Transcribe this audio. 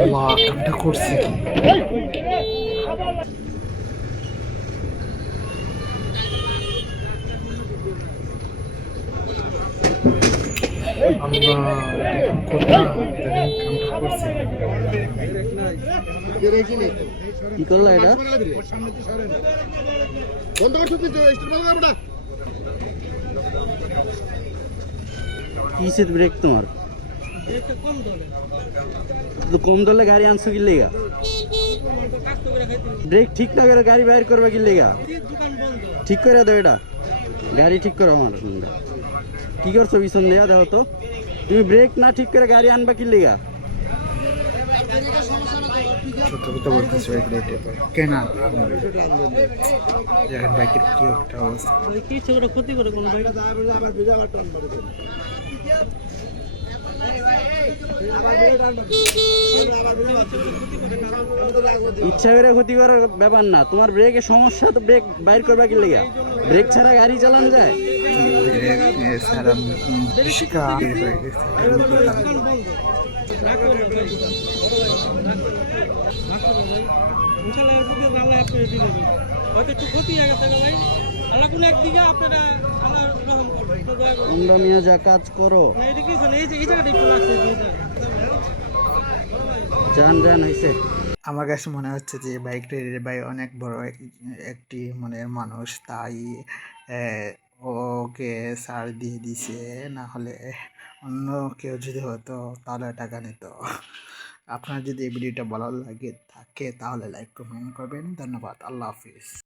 আল্লাহ কামটা করছে কি? আল্লাহ কথা কামটা করছে কি করলো এটা? কিসের ব্রেক তোমার? তো কম দলে গাড়ি আনছো কি লেগা? ব্রেক ঠিক না করে গাড়ি বাইর করবা কি লেগা? ঠিক করে দাও এটা, গাড়ি ঠিক করো আমার। কি করছো পিছন দিয়া দাও তো। তুমি ব্রেক না ঠিক করে গাড়ি আনবা কি লেগা? সত্য কথা বলতেছে কেন দেখেন বাইকের কি একটা অবস্থা। ক্ষতি করে কোন বাইক? ইচ্ছা করে ক্ষতি করার ব্যাপার না, তোমার ব্রেকের সমস্যা, তো ব্রেক বাইর করবা কি লেগা? ব্রেক ছাড়া গাড়ি চালানো যায়? তোমরা মিয়া যা কাজ করো, জান জান হয়েছে। আমার কাছে মনে হচ্ছে যে বাইক রাইডের ভাই অনেক বড় একটি মনের মানুষ, তাই ওকে ছাড় দিয়ে দিছে, না হলে অন্য কেউ যদি হতো তাহলে টাকা নিত। আপনার যদি এই ভিডিওটা ভালো লাগে থাকে তাহলে লাইক কমেন্ট করবেন। ধন্যবাদ, আল্লাহ হাফিজ।